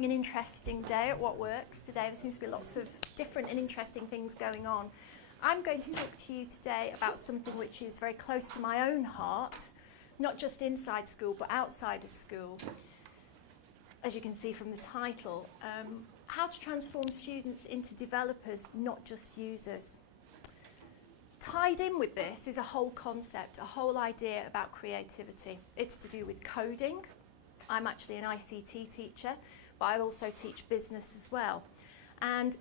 having an interesting day at What Works today. There seems to be lots of different and interesting things going on. I'm going to talk to you today about something which is very close to my own heart, not just inside school but outside of school. As you can see from the title, how to transform students into developers, not just users. Tied in with this is a whole concept, a whole idea about creativity. It's to do with coding. I'm actually an ICT teacher, but I also teach business as well. And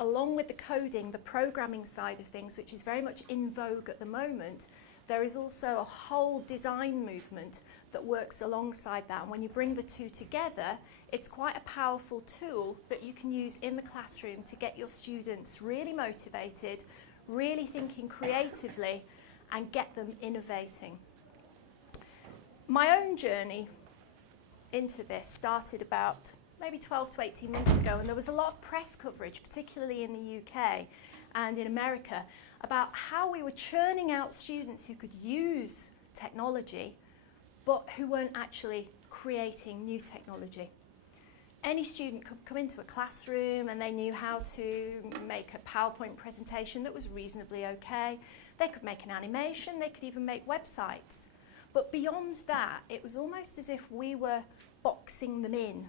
along with the coding, the programming side of things, which is very much in vogue at the moment, there is also a whole design movement that works alongside that. And when you bring the two together, it's quite a powerful tool that you can use in the classroom to get your students really motivated, really thinking creatively, and get them innovating. My own journey into this started about maybe 12 to 18 months ago, and there was a lot of press coverage, particularly in the UK and in America, about how we were churning out students who could use technology but who weren't actually creating new technology. Any student could come into a classroom and they knew how to make a PowerPoint presentation that was reasonably okay. They could make an animation, they could even make websites. But beyond that, it was almost as if we were boxing them in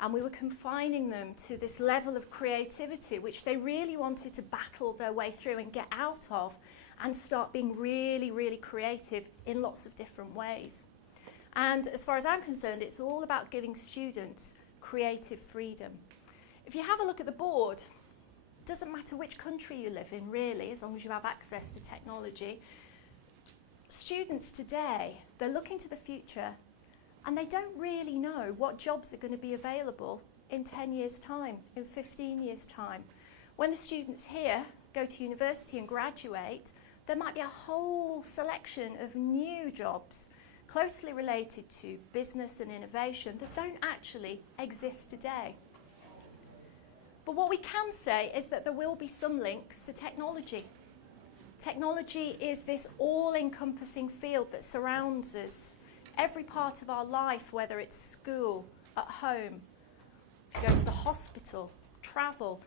and we were confining them to this level of creativity which they really wanted to battle their way through and get out of and start being really, really creative in lots of different ways. And as far as I'm concerned, it's all about giving students creative freedom. If you have a look at the board, it doesn't matter which country you live in really, as long as you have access to technology. Students today, they're looking to the future and they don't really know what jobs are going to be available in 10 years' time, in 15 years' time. When the students here go to university and graduate, there might be a whole selection of new jobs closely related to business and innovation that don't actually exist today. But what we can say is that there will be some links to technology. Technology is this all-encompassing field that surrounds us, every part of our life, whether it's school, at home, if you go to the hospital, travel,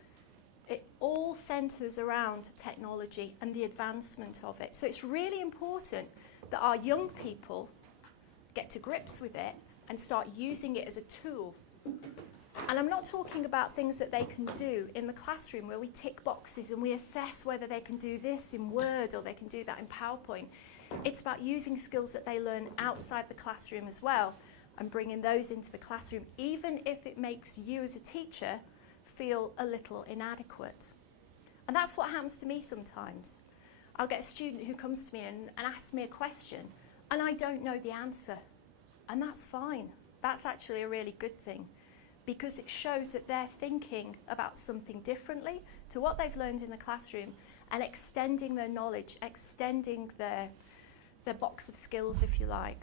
it all centres around technology and the advancement of it. So it's really important that our young people get to grips with it and start using it as a tool. And I'm not talking about things that they can do in the classroom where we tick boxes and we assess whether they can do this in Word or they can do that in PowerPoint. It's about using skills that they learn outside the classroom as well and bringing those into the classroom, even if it makes you as a teacher feel a little inadequate. And that's what happens to me sometimes. I'll get a student who comes to me and asks me a question and I don't know the answer. And that's fine. That's actually a really good thing because it shows that they're thinking about something differently to what they've learned in the classroom and extending their knowledge, extending their box of skills, if you like.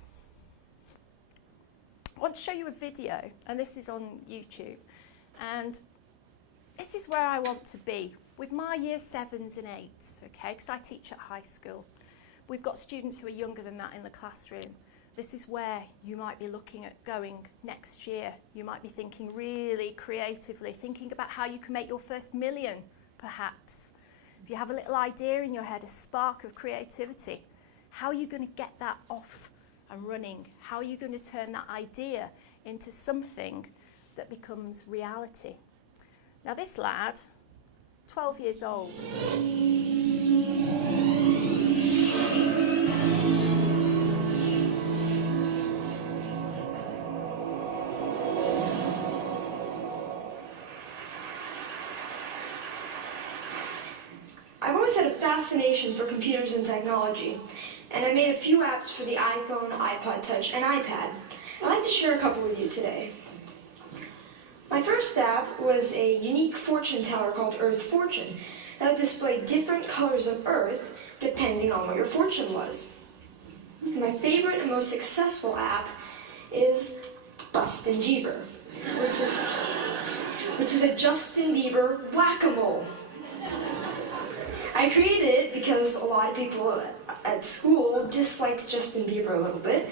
I want to show you a video, and this is on YouTube. And this is where I want to be with my year 7s and 8s, okay, because I teach at high school. We've got students who are younger than that in the classroom. This is where you might be looking at going next year. You might be thinking really creatively, thinking about how you can make your first million, perhaps. If you have a little idea in your head, a spark of creativity, how are you going to get that off and running? How are you going to turn that idea into something that becomes reality? Now this lad, 12 years old, I've always had a fascination for computers and technology, and I made a few apps for the iPhone, iPod Touch, and iPad. I'd like to share a couple with you today. My first app was a unique fortune teller called Earth Fortune that would display different colors of Earth depending on what your fortune was. My favorite and most successful app is Bustin' Jeeber, which is a Justin Bieber whack-a-mole. I created it because a lot of people at school people disliked Justin Bieber a little bit,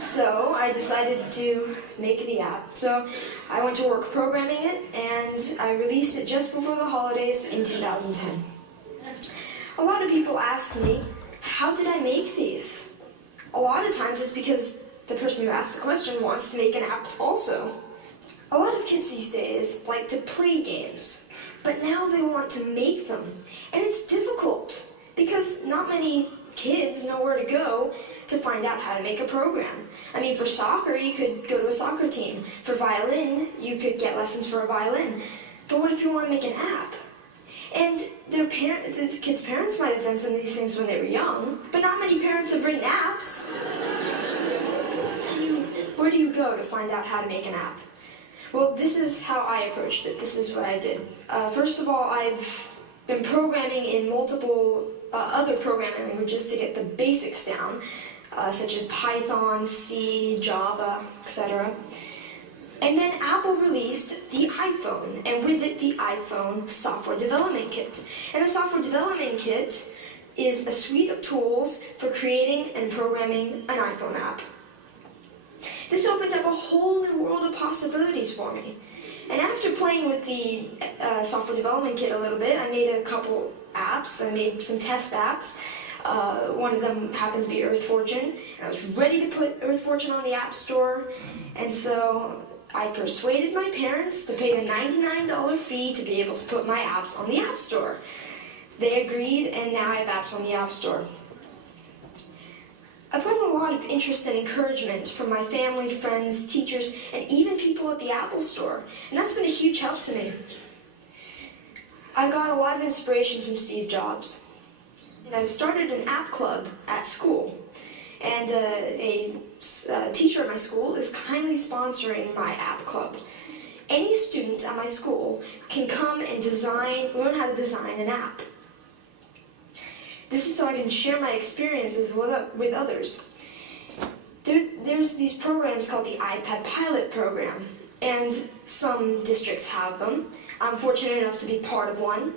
so I decided to make the app. So I went to work programming it, and I released it just before the holidays in 2010. A lot of people ask me, how did I make these? A lot of times it's because the person who asked the question wants to make an app also. A lot of kids these days like to play games, but now they want to make them. And it's difficult because not many kids know where to go to find out how to make a program. I mean, for soccer, you could go to a soccer team. For violin, you could get lessons for a violin. But what if you want to make an app? And the kids' parents might have done some of these things when they were young, but not many parents have written apps. Where do you go to find out how to make an app? Well, this is how I approached it. This is what I did. First of all, I've been programming in multiple other programming languages to get the basics down, such as Python, C, Java, etc. And then Apple released the iPhone, and with it the iPhone Software Development Kit. And the Software Development Kit is a suite of tools for creating and programming an iPhone app. This opened up a whole new world of possibilities for me. And after playing with the Software Development Kit a little bit, I made a couple apps. I made some test apps. One of them happened to be Earth Fortune, and I was ready to put Earth Fortune on the App Store. And so I persuaded my parents to pay the $99 fee to be able to put my apps on the App Store. They agreed, and now I have apps on the App Store. I've gotten a lot of interest and encouragement from my family, friends, teachers, and even people at the Apple Store, and that's been a huge help to me. I got a lot of inspiration from Steve Jobs, and I started an app club at school, and a teacher at my school is kindly sponsoring my app club. Any student at my school can come and learn how to design an app. This is so I can share my experiences with others. There's these programs called the iPad Pilot Program, and some districts have them. I'm fortunate enough to be part of one.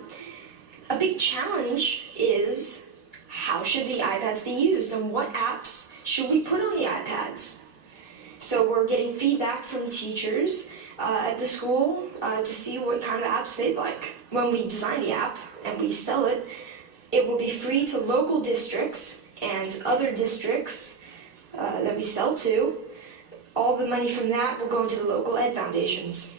A big challenge is, how should the iPads be used, and what apps should we put on the iPads? So we're getting feedback from teachers at the school to see what kind of apps they'd like. When we design the app and we sell it, it will be free to local districts and other districts that we sell to. All the money from that will go into the local ed foundations.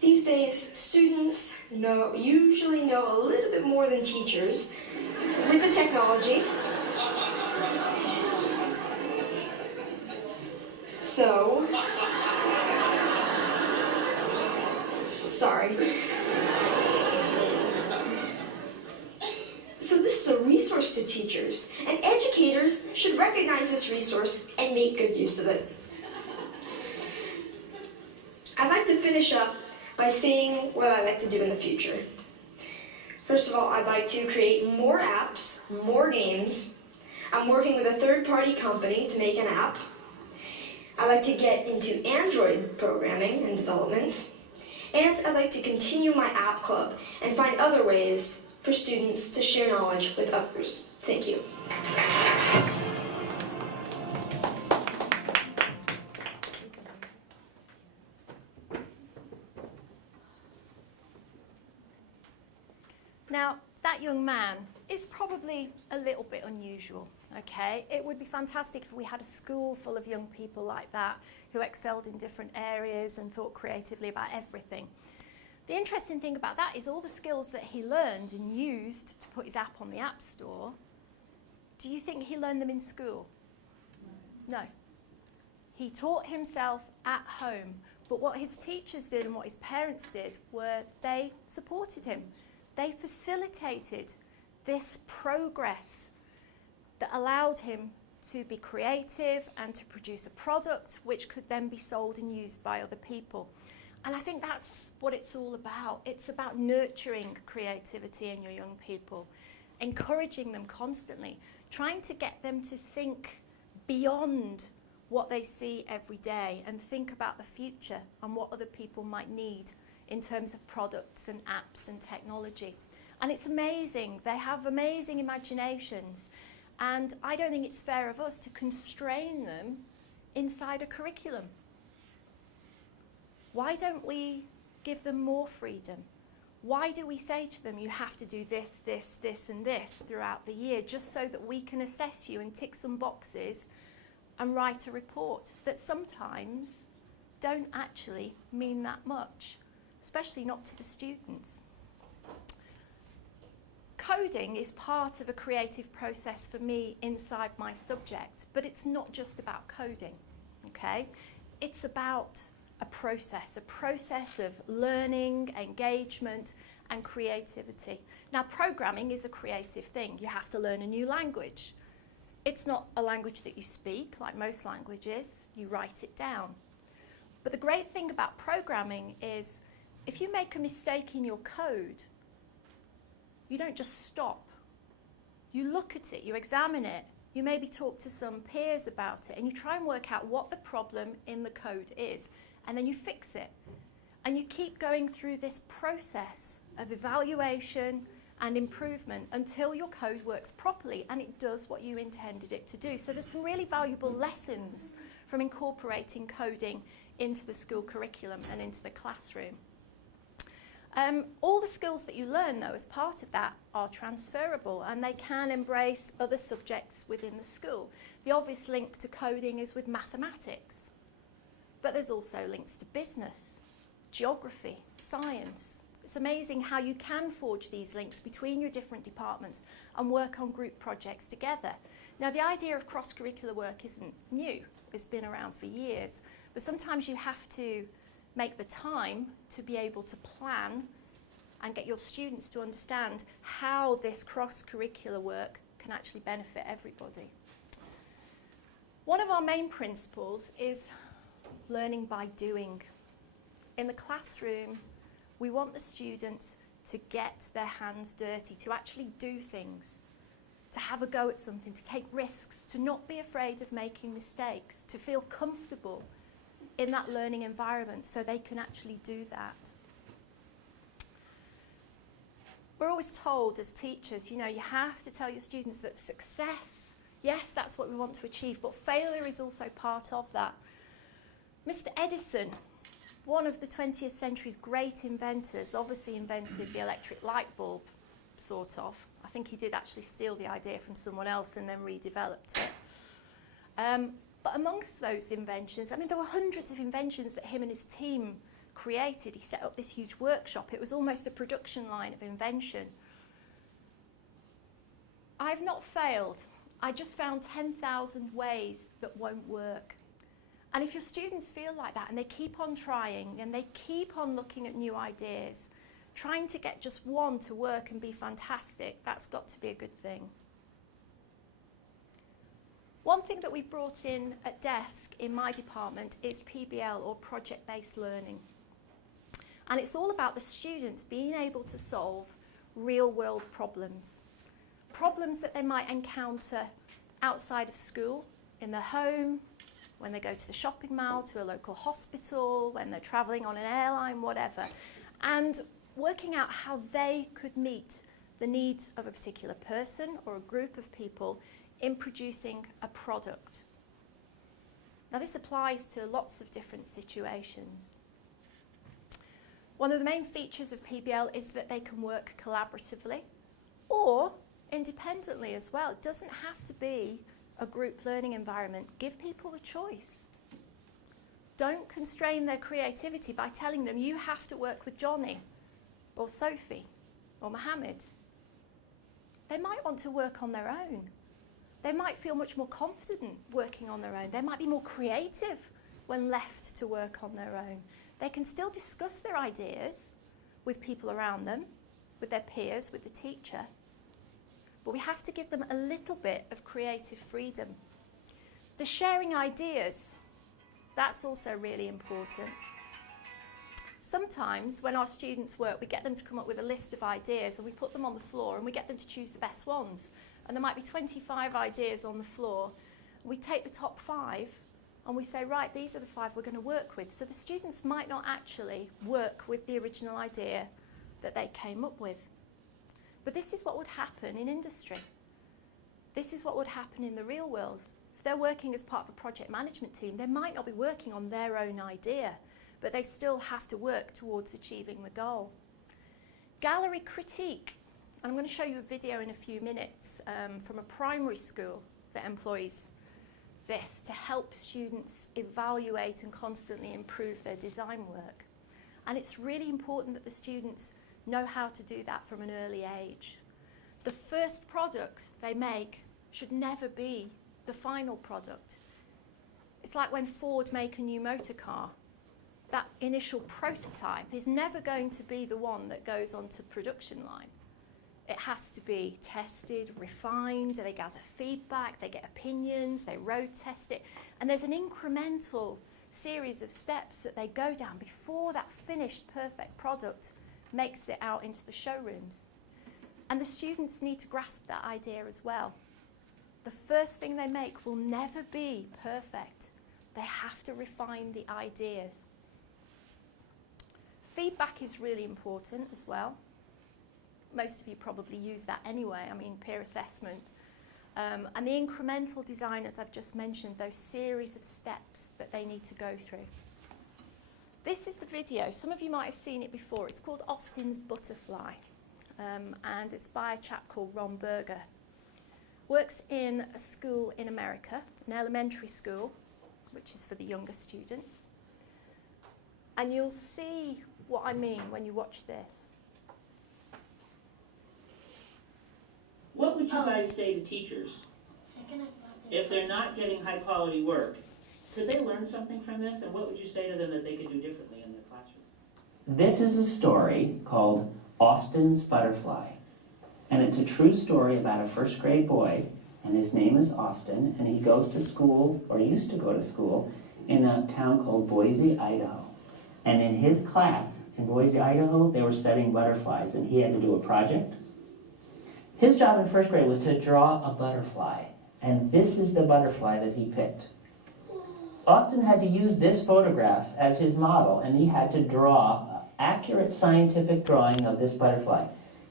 These days, students usually know a little bit more than teachers with the technology. So, sorry. So this is a resource to teachers, and educators should recognize this resource and make good use of it. I'd like to finish up by saying what I'd like to do in the future. First of all, I'd like to create more apps, more games. I'm working with a third-party company to make an app. I'd like to get into Android programming and development. And I'd like to continue my app club and find other ways for students to share knowledge with others. Thank you. Now, that young man is probably a little bit unusual, okay? It would be fantastic if we had a school full of young people like that who excelled in different areas and thought creatively about everything. The interesting thing about that is all the skills that he learned and used to put his app on the App Store, do you think he learned them in school? No. He taught himself at home, but what his teachers did and what his parents did were they supported him. They facilitated this progress that allowed him to be creative and to produce a product which could then be sold and used by other people. And I think that's what it's all about. It's about nurturing creativity in your young people, encouraging them constantly, trying to get them to think beyond what they see every day and think about the future and what other people might need in terms of products and apps and technology. And it's amazing. They have amazing imaginations. And I don't think it's fair of us to constrain them inside a curriculum. Why don't we give them more freedom? Why do we say to them, you have to do this, this, this, and this throughout the year, just so that we can assess you and tick some boxes and write a report that sometimes don't actually mean that much, especially not to the students. Coding is part of a creative process for me inside my subject, but it's not just about coding, okay? It's about a process of learning, engagement, and creativity. Now, programming is a creative thing. You have to learn a new language. It's not a language that you speak, like most languages. You write it down. But the great thing about programming is if you make a mistake in your code, you don't just stop. You look at it, you examine it, you maybe talk to some peers about it, and you try and work out what the problem in the code is, and then you fix it. And you keep going through this process of evaluation and improvement until your code works properly and it does what you intended it to do. So there's some really valuable lessons from incorporating coding into the school curriculum and into the classroom. All the skills that you learn, though, as part of that are transferable, and they can embrace other subjects within the school. The obvious link to coding is with mathematics, but there's also links to business, geography, science. It's amazing how you can forge these links between your different departments and work on group projects together. Now, the idea of cross-curricular work isn't new. It's been around for years, but sometimes you have to make the time to be able to plan and get your students to understand how this cross-curricular work can actually benefit everybody. One of our main principles is learning by doing. In the classroom, we want the students to get their hands dirty, to actually do things, to have a go at something, to take risks, to not be afraid of making mistakes, to feel comfortable in that learning environment so they can actually do that. We're always told as teachers, you have to tell your students that success, yes, that's what we want to achieve, but failure is also part of that. Mr. Edison, one of the 20th century's great inventors, obviously invented the electric light bulb, sort of. I think he did actually steal the idea from someone else and then redeveloped it. But amongst those inventions, there were hundreds of inventions that him and his team created. He set up this huge workshop. It was almost a production line of invention. I've not failed. I just found 10,000 ways that won't work. And if your students feel like that and they keep on trying and they keep on looking at new ideas, trying to get just one to work and be fantastic, that's got to be a good thing. One thing that we've brought in at DESC in my department is PBL, or Project-Based Learning. And it's all about the students being able to solve real-world problems. Problems that they might encounter outside of school, in their home, when they go to the shopping mall, to a local hospital, when they're travelling on an airline, whatever. And working out how they could meet the needs of a particular person or a group of people in producing a product. Now, this applies to lots of different situations. One of the main features of PBL is that they can work collaboratively or independently as well. It doesn't have to be a group learning environment. Give people a choice. Don't constrain their creativity by telling them you have to work with Johnny or Sophie or Mohammed. They might want to work on their own. They might feel much more confident working on their own. They might be more creative when left to work on their own. They can still discuss their ideas with people around them, with their peers, with the teacher. But we have to give them a little bit of creative freedom. The sharing ideas, that's also really important. Sometimes when our students work, we get them to come up with a list of ideas and we put them on the floor and we get them to choose the best ones. And there might be 25 ideas on the floor. We take the top 5 and we say, right, these are the 5 we're going to work with. So the students might not actually work with the original idea that they came up with. But this is what would happen in industry. This is what would happen in the real world. If they're working as part of a project management team, they might not be working on their own idea, but they still have to work towards achieving the goal. Gallery critique. I'm going to show you a video in a few minutes from a primary school that employs this to help students evaluate and constantly improve their design work. And it's really important that the students know how to do that from an early age. The first product they make should never be the final product. It's like when Ford make a new motor car. That initial prototype is never going to be the one that goes onto production line. It has to be tested, refined, they gather feedback, they get opinions, they road test it, and there's an incremental series of steps that they go down before that finished perfect product makes it out into the showrooms. And the students need to grasp that idea as well. The first thing they make will never be perfect. They have to refine the ideas. Feedback is really important as well. Most of you probably use that anyway, I mean peer assessment. And the incremental design, as I've just mentioned, those series of steps that they need to go through. This is the video. Some of you might have seen it before. It's called Austin's Butterfly, and it's by a chap called Ron Berger. Works in a school in America, an elementary school, which is for the younger students. And you'll see what I mean when you watch this. What would you guys say to teachers if they're not getting high quality work? Could they learn something from this, and what would you say to them that they could do differently in their classroom? This is a story called Austin's Butterfly, and it's a true story about a first grade boy, and his name is Austin, and he goes to school, or used to go to school, in a town called Boise, Idaho. And in his class in Boise, Idaho, they were studying butterflies, and he had to do a project. His job in first grade was to draw a butterfly, and this is the butterfly that he picked. Austin had to use this photograph as his model, and he had to draw an accurate scientific drawing of this butterfly.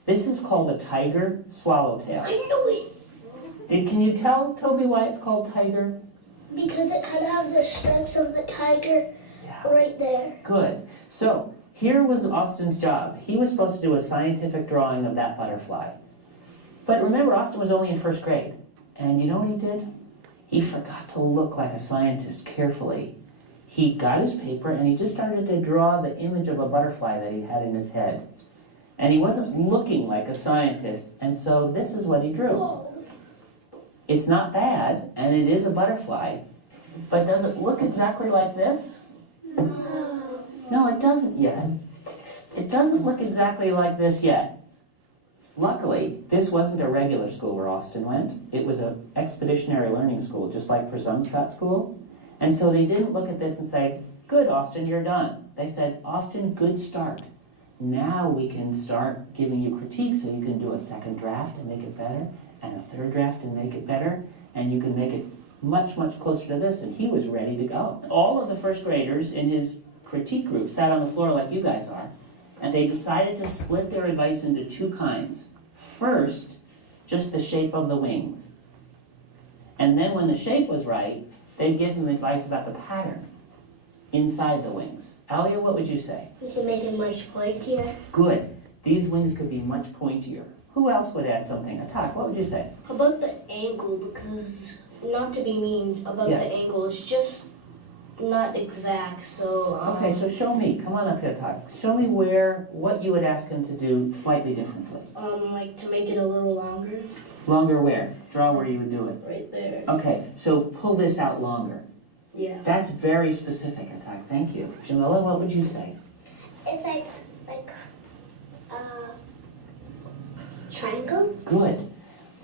This is called a tiger swallowtail. I knew it! Can you tell Toby why it's called tiger? Because it kind of has the stripes of the tiger right there. Good. So here was Austin's job. He was supposed to do a scientific drawing of that butterfly. But remember, Austin was only in first grade. And you know what he did? He forgot to look like a scientist carefully. He got his paper and he just started to draw the image of a butterfly that he had in his head. And he wasn't looking like a scientist, and so this is what he drew. Whoa. It's not bad, and it is a butterfly, but does it look exactly like this? No, it doesn't yet. It doesn't look exactly like this yet. Luckily, this wasn't a regular school where Austin went. It was an expeditionary learning school, just like Presumpscott School. And so they didn't look at this and say, good, Austin, you're done. They said, Austin, good start. Now we can start giving you critique so you can do a second draft and make it better, and a third draft and make it better, and you can make it much, much closer to this. And he was ready to go. All of the first graders in his critique group sat on the floor like you guys are, and they decided to split their advice into two kinds. First, just the shape of the wings. And then when the shape was right, they'd give him advice about the pattern inside the wings. Alia, what would you say? You can make it much pointier. Good. These wings could be much pointier. Who else would add something? Atak, what would you say? How about the angle? Because, not to be mean about Yes. the angle, it's just not exact, so... Okay, so show me. Come on up here, Atak. Show me what you would ask him to do slightly differently. like to make it a little longer, Longer where? Draw where you would do it. right there. Okay, so pull this out longer. Yeah. That's very specific, Atak. Thank you. Jamila, what would you say? It's like triangle. Good.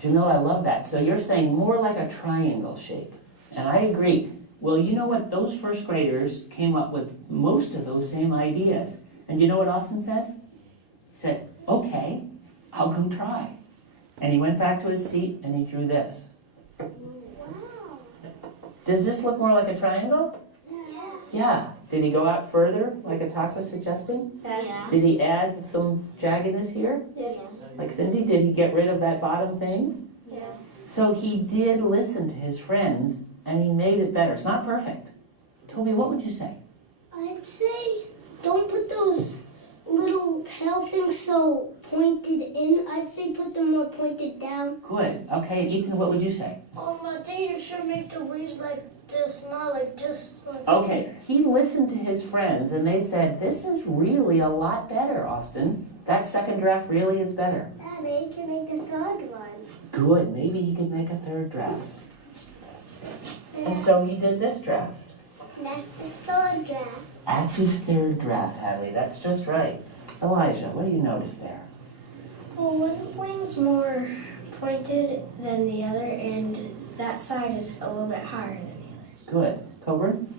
Jamila, I love that. So you're saying more like a triangle shape. And I agree. Well, you know what? Those first graders came up with most of those same ideas. And you know what Austin said? He said, okay, I'll come try. And he went back to his seat and he drew this. Wow. Does this look more like a triangle? Yeah. Yeah. Did he go out further, like Atak was suggesting? Yeah. Did he add some jaggedness here? Yes. Like Cindy, did he get rid of that bottom thing? Yeah. So he did listen to his friends, and he made it better. It's not perfect. Toby, what would you say? I'd say don't put those little tail things so pointed in. I'd say put them more pointed down. Good. Okay, Ethan, what would you say? I think you should make the wings like this, not like just like Okay, he listened to his friends, and they said, this is really a lot better, Austin. That second draft really is better. maybe you can make a third one. Good, maybe he could make a third draft. And so he did this draft. That's his third draft. That's his third draft, Hadley. That's just right. Elijah, what do you notice there? Well, one wing's more pointed than the other, and that side is a little bit higher than the Good. Coburn?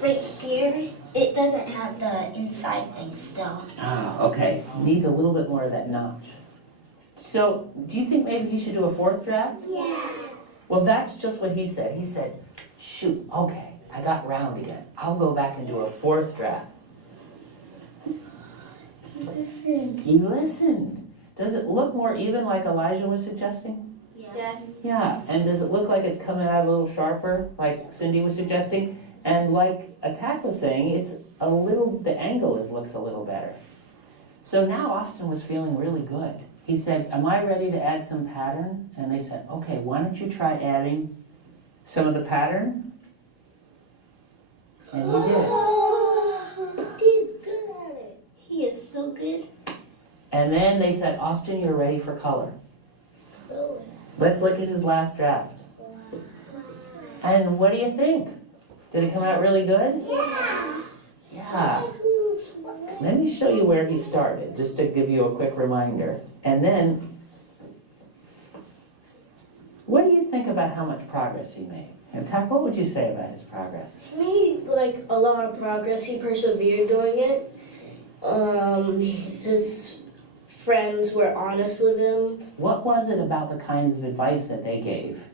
Right here, it doesn't have the inside thing still. Ah, okay. Needs a little bit more of that notch. So, do you think maybe he should do a fourth draft? Yeah. Well, that's just what he said. He said, shoot, okay, I got round again. I'll go back and do a fourth draft. Listen. He listened. Does it look more even like Elijah was suggesting? Yes. Yeah, and does it look like it's coming out a little sharper, like Cindy was suggesting? And like Attack was saying, it's a little, the angle looks a little better. So now Austin was feeling really good. He said, am I ready to add some pattern? And they said, okay, why don't you try adding some of the pattern? And he did. He's good at it. He is so good. And then they said, Austin, you're ready for color. Really? Let's look at his last draft. And what do you think? Did it come out really good? Yeah. Yeah. Actually looks wonderful. Let me show you where he started, just to give you a quick reminder. And then, what do you think about how much progress he made? And Tuck, what would you say about his progress? He made like a lot of progress. He persevered doing it. His friends were honest with him. What was it about the kinds of advice that they gave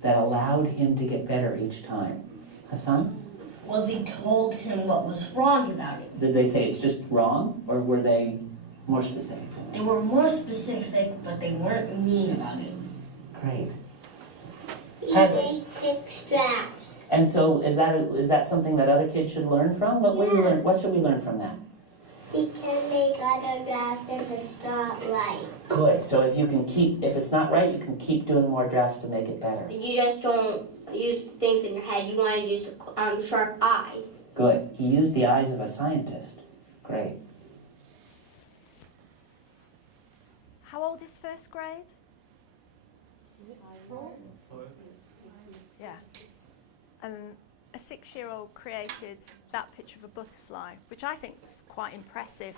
that allowed him to get better each time? Hassan? Well, they told him what was wrong about it. Did they say it's just wrong, or were they more specific? They were more specific, but they weren't mean about it. Great. He Hadley. made 6 drafts. And so is that something that other kids should learn from? What should we learn from that? He can make other drafts if it's not right. Good. So if it's not right, you can keep doing more drafts to make it better. You just don't use things in your head. You want to use a sharp eye. Good. He used the eyes of a scientist. Great. How old is first grade? Yeah. A 6-year-old created that picture of a butterfly, which I think is quite impressive.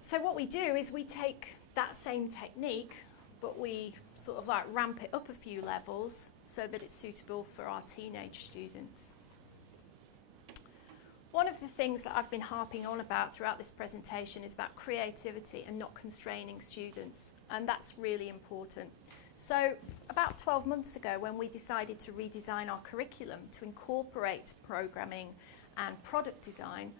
So what we do is we take that same technique, but we sort of like ramp it up a few levels so that it's suitable for our teenage students. One of the things that I've been harping on about throughout this presentation is about creativity and not constraining students, and that's really important. So about 12 months ago, when we decided to redesign our curriculum to incorporate programming and product design,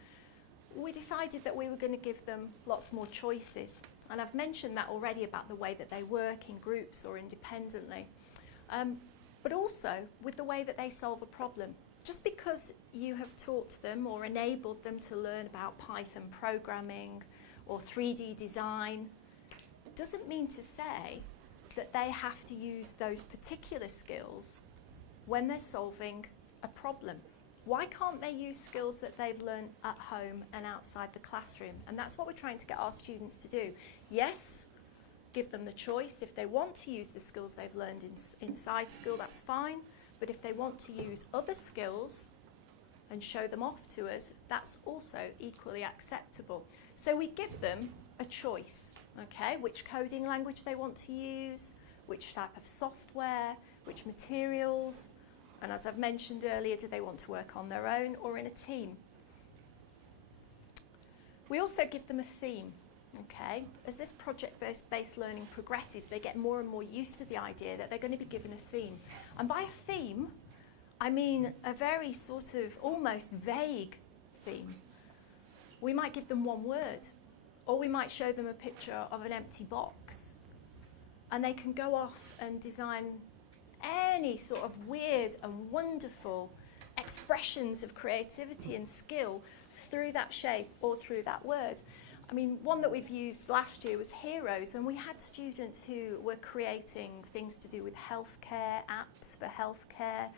we decided that we were going to give them lots more choices. And I've mentioned that already about the way that they work in groups or independently, but also with the way that they solve a problem. Just because you have taught them or enabled them to learn about Python programming or 3D design doesn't mean to say that they have to use those particular skills when they're solving a problem. Why can't they use skills that they've learned at home and outside the classroom? And that's what we're trying to get our students to do. Yes, give them the choice. If they want to use the skills they've learned inside school, that's fine. But if they want to use other skills and show them off to us, that's also equally acceptable. So we give them a choice, okay? Which coding language they want to use, which type of software, which materials, and as I've mentioned earlier, do they want to work on their own or in a team? We also give them a theme, okay? As this project-based learning progresses, they get more and more used to the idea that they're going to be given a theme. And by a theme, I mean a very sort of almost vague theme. We might give them one word, or we might show them a picture of an empty box. and they can go off and design any sort of weird and wonderful expressions of creativity and skill through that shape or through that word. I mean, one that we've used last year was heroes, and we had students who were creating things to do with healthcare, apps for healthcare,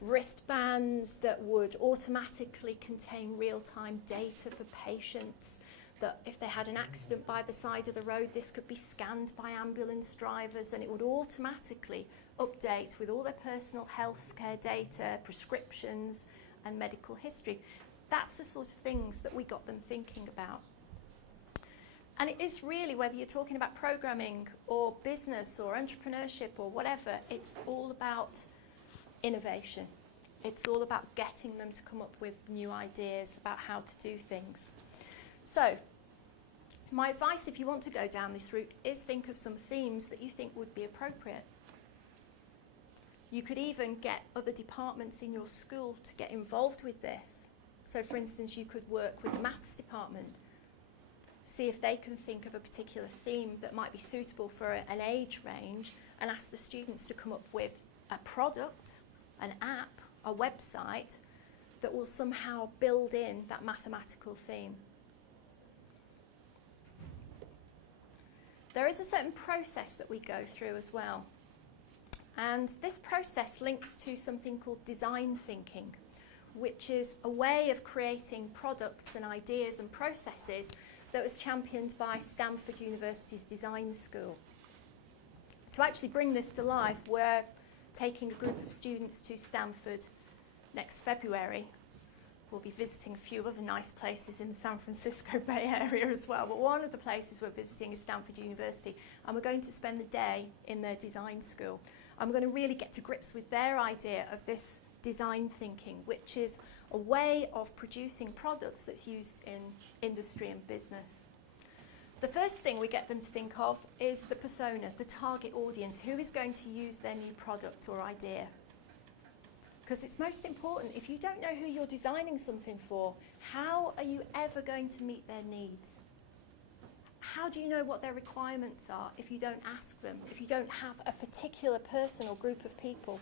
wristbands that would automatically contain real-time data for patients, that if they had an accident by the side of the road, this could be scanned by ambulance drivers and it would automatically update with all their personal healthcare data, prescriptions and medical history. That's the sort of things that we got them thinking about. And it is really, whether you're talking about programming or business or entrepreneurship or whatever, it's all about innovation. It's all about getting them to come up with new ideas about how to do things. So, my advice, if you want to go down this route, is think of some themes that you think would be appropriate. You could even get other departments in your school to get involved with this. So, for instance, you could work with the maths department, see if they can think of a particular theme that might be suitable for an age range, and ask the students to come up with a product, an app, a website that will somehow build in that mathematical theme. There is a certain process that we go through as well. And this process links to something called design thinking, which is a way of creating products and ideas and processes that was championed by Stanford University's design school. To actually bring this to life, we're taking a group of students to Stanford next February. We'll be visiting a few other nice places in the San Francisco Bay Area as well, but one of the places we're visiting is Stanford University, and we're going to spend the day in their design school. And we're going to really get to grips with their idea of this design thinking, which is a way of producing products that's used in industry and business. The first thing we get them to think of is the persona, the target audience. Who is going to use their new product or idea? Because it's most important. If you don't know who you're designing something for, how are you ever going to meet their needs? How do you know what their requirements are if you don't ask them, if you don't have a particular person or group of people?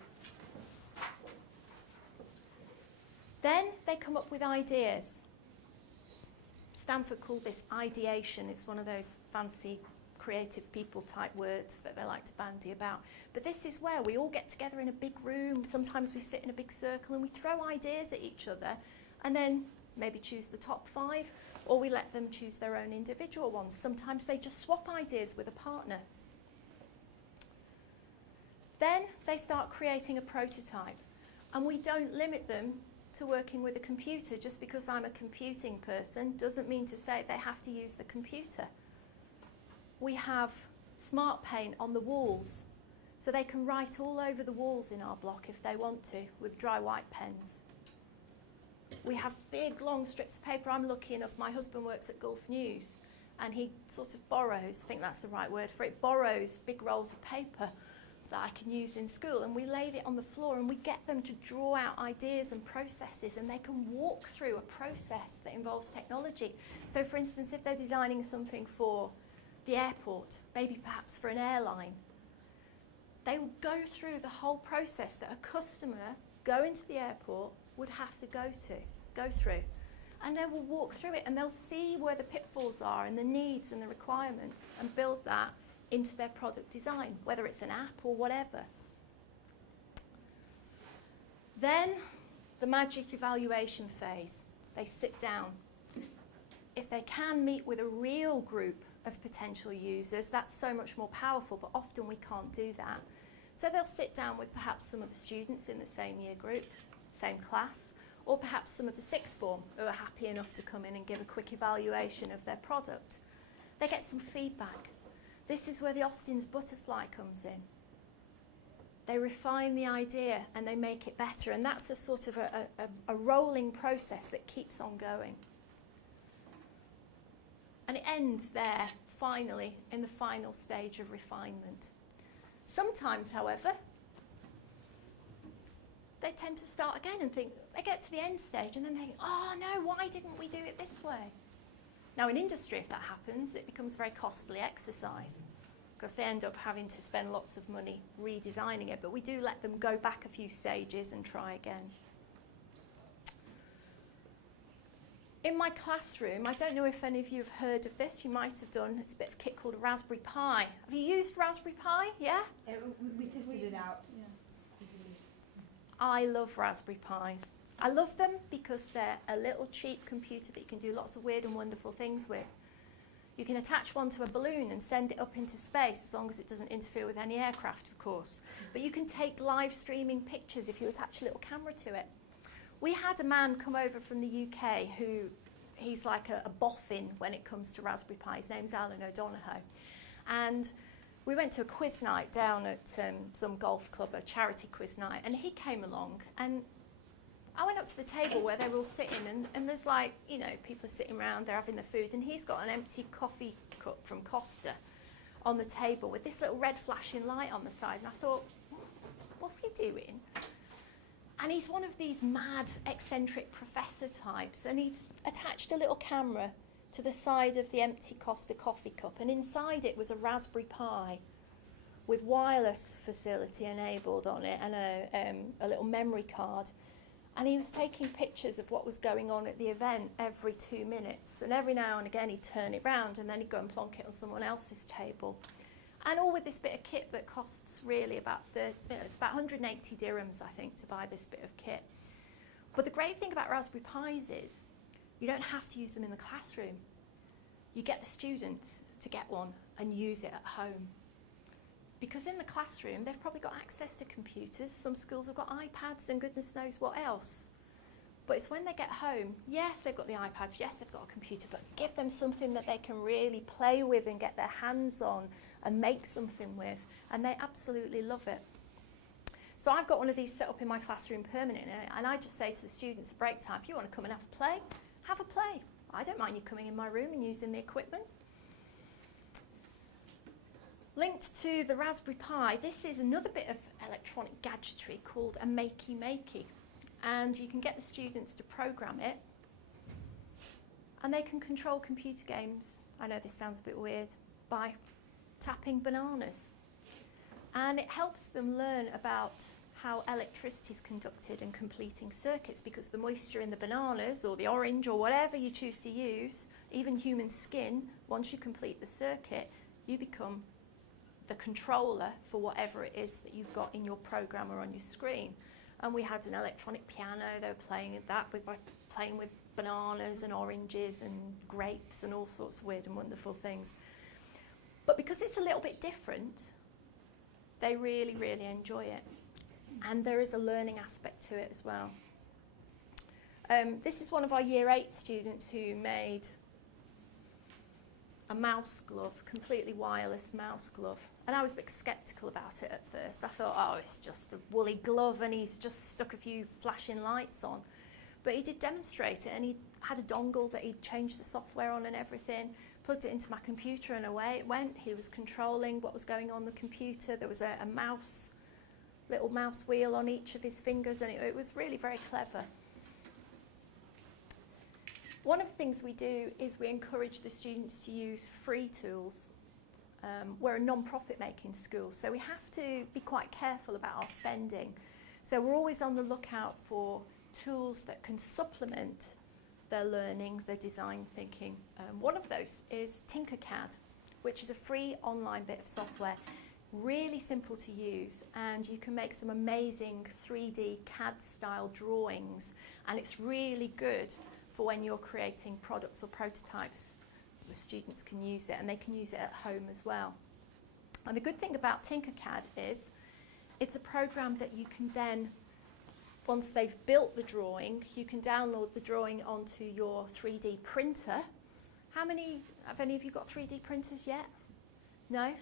Then they come up with ideas. Stanford called this ideation. It's one of those fancy creative people type words that they like to bandy about. But this is where we all get together in a big room. Sometimes we sit in a big circle and we throw ideas at each other and then maybe choose the top 5, or we let them choose their own individual ones. Sometimes they just swap ideas with a partner. Then they start creating a prototype, and we don't limit them to working with a computer. Just because I'm a computing person doesn't mean to say they have to use the computer. We have smart paint on the walls, so they can write all over the walls in our block if they want to with dry white pens. We have big long strips of paper. I'm lucky enough, my husband works at Gulf News, and he sort of borrows, I think that's the right word for it, borrows big rolls of paper that I can use in school, and we lay it on the floor and we get them to draw out ideas and processes, and they can walk through a process that involves technology. So for instance, if they're designing something for the airport, maybe perhaps for an airline, they will go through the whole process that a customer going to the airport would have to go through. And they will walk through it and they'll see where the pitfalls are and the needs and the requirements and build that into their product design, whether it's an app or whatever. Then the magic evaluation phase. They sit down. If they can meet with a real group of potential users, that's so much more powerful, but often we can't do that. So they'll sit down with perhaps some of the students in the same year group, same class, or perhaps some of the sixth form who are happy enough to come in and give a quick evaluation of their product. They get some feedback. This is where the Austin's butterfly comes in. They refine the idea and they make it better, and that's a sort of a rolling process that keeps on going. And it ends there, finally, in the final stage of refinement. Sometimes, however, they tend to start again and think, they get to the end stage and then they think, oh no, why didn't we do it this way? Now in industry, if that happens, it becomes a very costly exercise. because they end up having to spend lots of money redesigning it, but we do let them go back a few stages and try again. In my classroom, I don't know if any of you have heard of this, you might have done, it's a bit of a kit called a Raspberry Pi. Have you used Raspberry Pi? Yeah? We tested it out. Yeah. I love Raspberry Pis. I love them because they're a little cheap computer that you can do lots of weird and wonderful things with. You can attach one to a balloon and send it up into space, as long as it doesn't interfere with any aircraft, of course. But you can take live streaming pictures if you attach a little camera to it. We had a man come over from the UK who, he's like a boffin when it comes to Raspberry Pi. His name's Alan O'Donoghue. And we went to a quiz night down at some golf club, a charity quiz night, and he came along, and I went up to the table where they were all sitting, and there's like, you know, people are sitting around, they're having their food, and he's got an empty coffee cup from Costa on the table with this little red flashing light on the side, and I thought, what's he doing? And he's one of these mad, eccentric professor types, and he'd attached a little camera to the side of the empty Costa coffee cup, and inside it was a Raspberry Pi with wireless facility enabled on it and a little memory card. And he was taking pictures of what was going on at the event every 2 minutes. And every now and again he'd turn it round and then he'd go and plonk it on someone else's table. And all with this bit of kit that costs really about it's about 180 dirhams, I think, to buy this bit of kit. But the great thing about Raspberry Pis is you don't have to use them in the classroom. You get the students to get one and use it at home. Because in the classroom, they've probably got access to computers. Some schools have got iPads and goodness knows what else. But it's when they get home, yes, they've got the iPads, yes, they've got a computer, but give them something that they can really play with and get their hands on and make something with, and they absolutely love it. So I've got one of these set up in my classroom permanently, and I just say to the students at break time, if you want to come and have a play, have a play. I don't mind you coming in my room and using the equipment. Linked to the Raspberry Pi, this is another bit of electronic gadgetry called a makey-makey. And you can get the students to program it, and they can control computer games, I know this sounds a bit weird, by tapping bananas. And it helps them learn about how electricity is conducted and completing circuits, because the moisture in the bananas or the orange or whatever you choose to use, even human skin, once you complete the circuit, you become the controller for whatever it is that you've got in your program or on your screen. And we had an electronic piano, they were playing that by playing with bananas and oranges and grapes and all sorts of weird and wonderful things. But because it's a little bit different, they really, really enjoy it. And there is a learning aspect to it as well. This is one of our Year 8 students who made a mouse glove, completely wireless mouse glove. And I was a bit sceptical about it at first. I thought, oh, it's just a woolly glove and he's just stuck a few flashing lights on. But he did demonstrate it, and he had a dongle that he'd changed the software on and everything, plugged it into my computer, and away it went. He was controlling what was going on the computer. There was a mouse, little mouse wheel on each of his fingers, and it was really very clever. One of the things we do is we encourage the students to use free tools. We're a non-profit making school, so we have to be quite careful about our spending. So we're always on the lookout for tools that can supplement their learning, their design thinking. One of those is Tinkercad, which is a free online bit of software, really simple to use, and you can make some amazing 3D CAD style drawings, and it's really good for when you're creating products or prototypes. The students can use it, and they can use it at home as well. And the good thing about Tinkercad is it's a program that you can then, once they've built the drawing, you can download the drawing onto your 3D printer. Have any of you got 3D printers yet? No?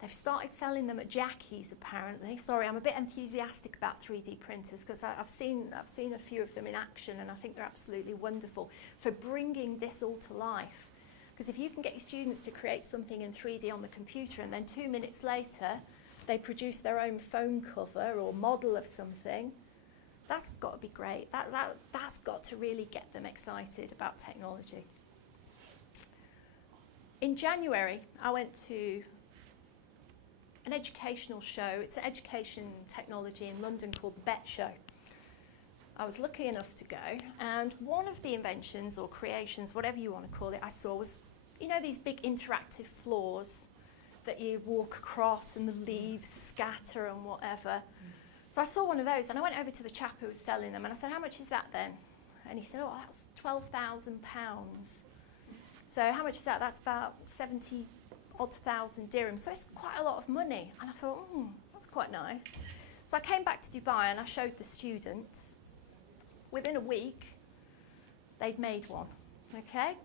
They've started selling them at Jackie's apparently. Sorry, I'm a bit enthusiastic about 3D printers because I've seen a few of them in action, and I think they're absolutely wonderful for bringing this all to life. Because if you can get your students to create something in 3D on the computer, and then 2 minutes later they produce their own phone cover or model of something, that's got to be great. That's got to really get them excited about technology. In January, I went to an educational show. It's an education technology in London called the BET Show. I was lucky enough to go, and one of the inventions or creations, whatever you want to call it, I saw was, you know, these big interactive floors that you walk across and the leaves scatter and whatever. So I saw one of those, and I went over to the chap who was selling them, and I said, how much is that then? And he said, oh, that's £12,000. So how much is that? That's about 70-odd thousand dirhams. So it's quite a lot of money. And I thought, that's quite nice. So I came back to Dubai and I showed the students. Within a week, they'd made one, okay?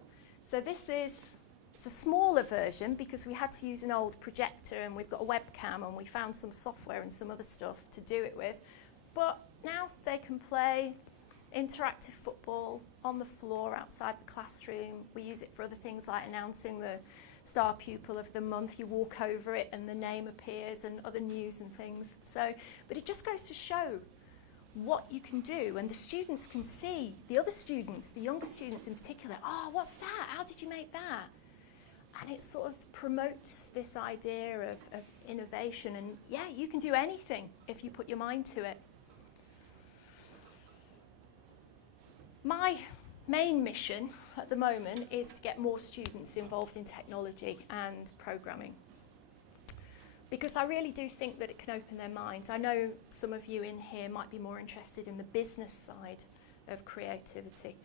So it's a smaller version because we had to use an old projector and we've got a webcam and we found some software and some other stuff to do it with. But now they can play interactive football on the floor outside the classroom. We use it for other things like announcing the star pupil of the month. You walk over it and the name appears and other news and things. So, but it just goes to show what you can do, and the students can see, the other students, the younger students in particular, oh, what's that? How did you make that? And it sort of promotes this idea of innovation, and yeah, you can do anything if you put your mind to it. My main mission at the moment is to get more students involved in technology and programming, because I really do think that it can open their minds. I know some of you in here might be more interested in the business side of creativity,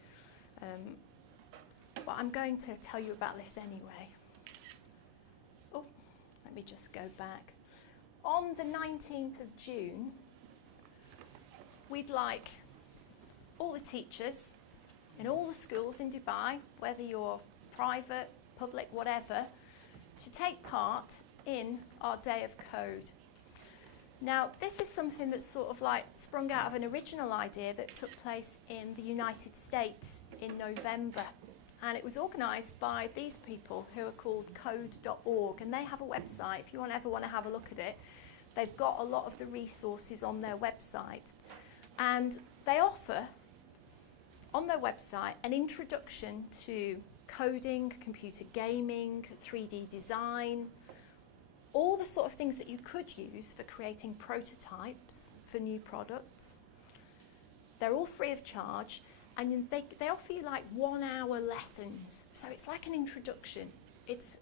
but I'm going to tell you about this anyway. Oh, let me just go back. On the 19th of June, we'd like all the teachers in all the schools in Dubai, whether you're private, public, whatever, to take part in our Day of Code. Now, this is something that's sort of like sprung out of an original idea that took place in the United States in November. And it was organised by these people who are called code.org, and they have a website. If you ever want to have a look at it, they've got a lot of the resources on their website. And they offer, on their website, an introduction to coding, computer gaming, 3D design, all the sort of things that you could use for creating prototypes for new products. They're all free of charge, and they offer you like 1 hour lessons. So it's like an introduction. It's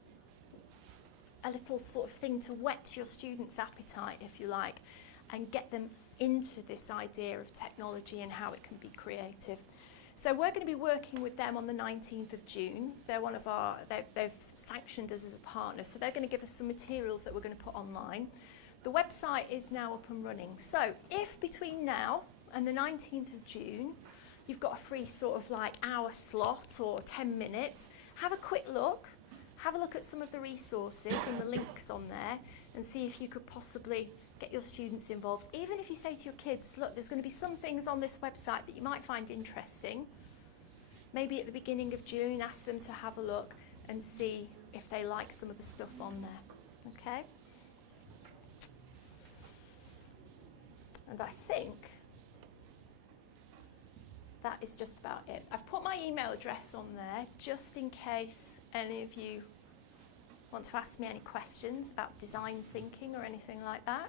a little sort of thing to whet your students' appetite, if you like, and get them into this idea of technology and how it can be creative. So we're going to be working with them on the 19th of June. They're one of our, they've sanctioned us as a partner, so they're going to give us some materials that we're going to put online. The website is now up and running. So if between now and the 19th of June, you've got a free sort of like hour slot or 10 minutes, have a quick look, have a look at some of the resources and the links on there, and see if you could possibly get your students involved. Even if you say to your kids, look, there's going to be some things on this website that you might find interesting. Maybe at the beginning of June, ask them to have a look and see if they like some of the stuff on there. Okay? And I think that is just about it. I've put my email address on there just in case any of you want to ask me any questions about design thinking or anything like that,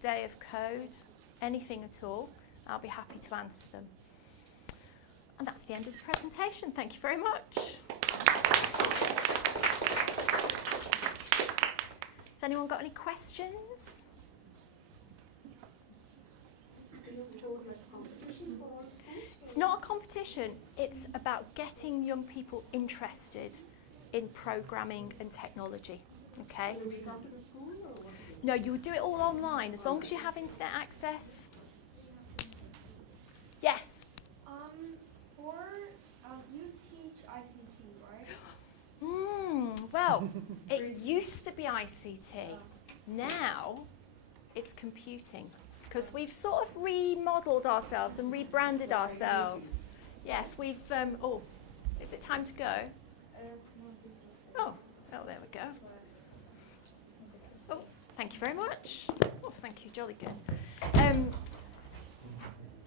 Day of Code, anything at all, I'll be happy to answer them. And that's the end of the presentation. Thank you very much. Has anyone got any questions? It's not a competition, it's about getting young people interested in programming and technology, okay? Do we come to the school or what? No, you would do it all online, as long as you have internet access. Yes? You teach ICT, right? Well, it used to be ICT. Now, it's computing. Because we've sort of remodeled ourselves and rebranded ourselves. Yes, we've, oh, is it time to go? Oh, there we go. Oh, thank you very much. Oh, thank you, jolly good.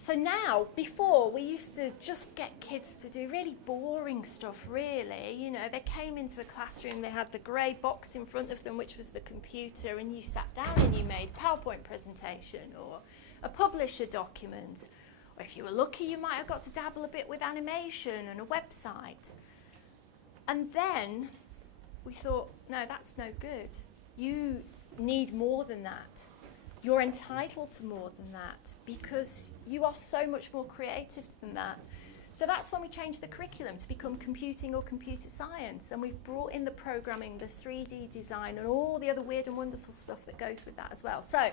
So now, before, we used to just get kids to do really boring stuff, really. You know, they came into the classroom, they had the grey box in front of them, which was the computer, and you sat down and you made a PowerPoint presentation or a publisher document. Or if you were lucky, you might have got to dabble a bit with animation and a website. And then we thought, no, that's no good. You need more than that. You're entitled to more than that because you are so much more creative than that. So that's when we changed the curriculum to become computing or computer science, and we've brought in the programming, the 3D design, and all the other weird and wonderful stuff that goes with that as well. So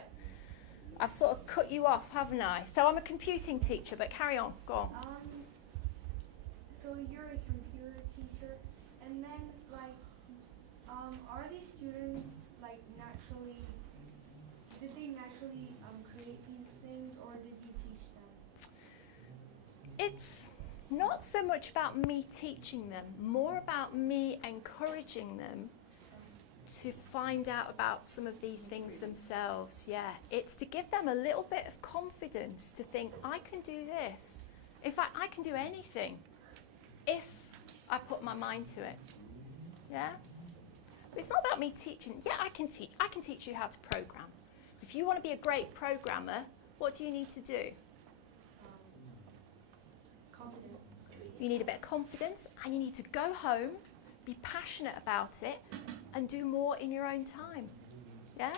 I've sort of cut you off, haven't I? So I'm a computing teacher, but carry on, go on. So you're a computer teacher, and then are these students did they naturally create these things, or did you teach them? It's not so much about me teaching them, more about me encouraging them to find out about some of these things themselves. Yeah, it's to give them a little bit of confidence to think, I can do this. In fact, I can do anything if I put my mind to it. Yeah? But it's not about me teaching. Yeah, I can teach you how to program. If you want to be a great programmer, what do you need to do? Confident. You need a bit of confidence, and you need to go home, be passionate about it, and do more in your own time. Yeah?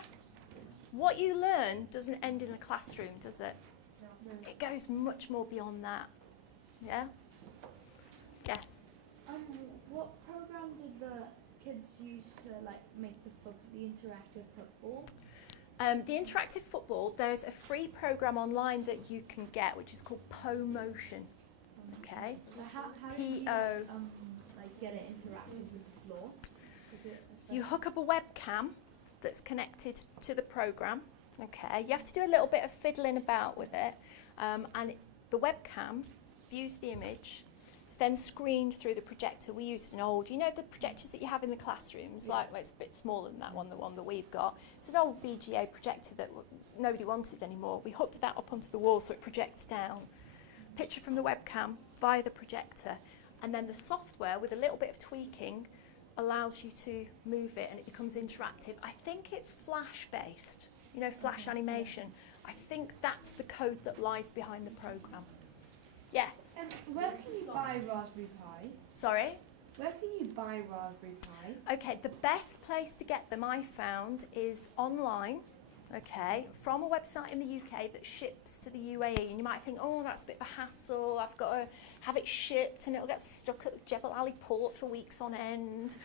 What you learn doesn't end in the classroom, does it? No. It goes much more beyond that. Yeah? Yes? What program did the kids use to make the interactive football? The interactive football, there's a free program online that you can get, which is called PoMotion. Okay? So how do you get it interactive with the floor? You hook up a webcam that's connected to the program. Okay? You have to do a little bit of fiddling about with it, and the webcam views the image. It's then screened through the projector. We used an old, you know the projectors that you have in the classrooms? Yeah. It's a bit smaller than that one, the one that we've got. It's an old VGA projector that nobody wanted anymore. We hooked that up onto the wall so it projects down. Picture from the webcam via the projector. And then the software, with a little bit of tweaking, allows you to move it and it becomes interactive. I think it's Flash-based, you know, Flash animation. I think that's the code that lies behind the program. Yes? And where can you buy Raspberry Pi? Sorry? Where can you buy Raspberry Pi? Okay, the best place to get them, I found, is online, okay, from a website in the UK that ships to the UAE. And you might think, oh, that's a bit of a hassle. I've got to have it shipped and it'll get stuck at Jebel Ali port for weeks on end.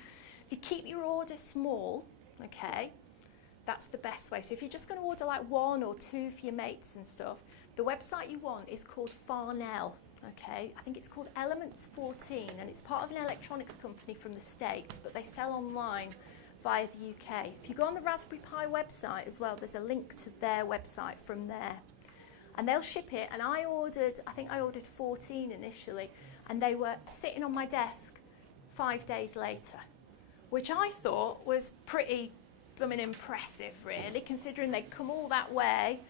If you keep your order small, okay, that's the best way. So if you're just going to order like 1 or 2 for your mates and stuff, the website you want is called Farnell, okay? I think it's called Elements 14, and it's part of an electronics company from the States, but they sell online via the UK. If you go on the Raspberry Pi website as well, there's a link to their website from there. And they'll ship it, and I think I ordered 14 initially, and they were sitting on my desk 5 days later, which I thought was pretty blooming impressive, really, considering they'd come all that way,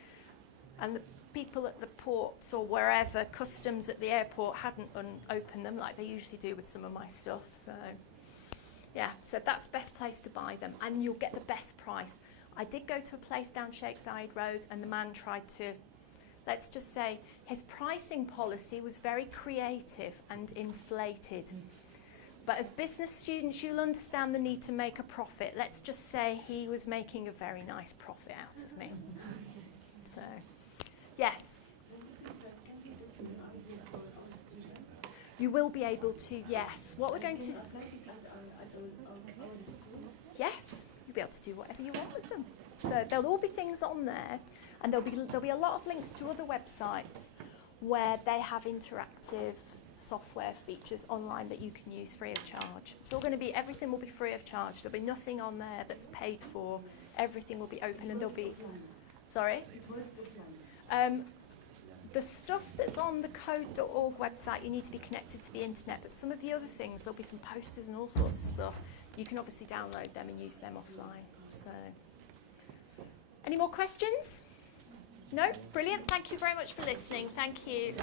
and the people at the ports or wherever, customs at the airport, hadn't opened them like they usually do with some of my stuff. So, yeah, so that's the best place to buy them, and you'll get the best price. I did go to a place down Shakeside Road, and the man tried to, let's just say, his pricing policy was very creative and inflated. But as business students, you'll understand the need to make a profit. Let's just say he was making a very nice profit out of me. So. Yes. You will be able to, yes. What we're going to... Yes, you'll be able to do whatever you want with them. So there'll all be things on there, and there'll be a lot of links to other websites where they have interactive software features online that you can use free of charge. It's all going to be, everything will be free of charge. There'll be nothing on there that's paid for. Everything will be open, and there'll be... Sorry? The stuff that's on the code.org website, you need to be connected to the internet, but some of the other things, there'll be some posters and all sorts of stuff. You can obviously download them and use them offline. So, any more questions? No? Brilliant. Thank you very much for listening. Thank you.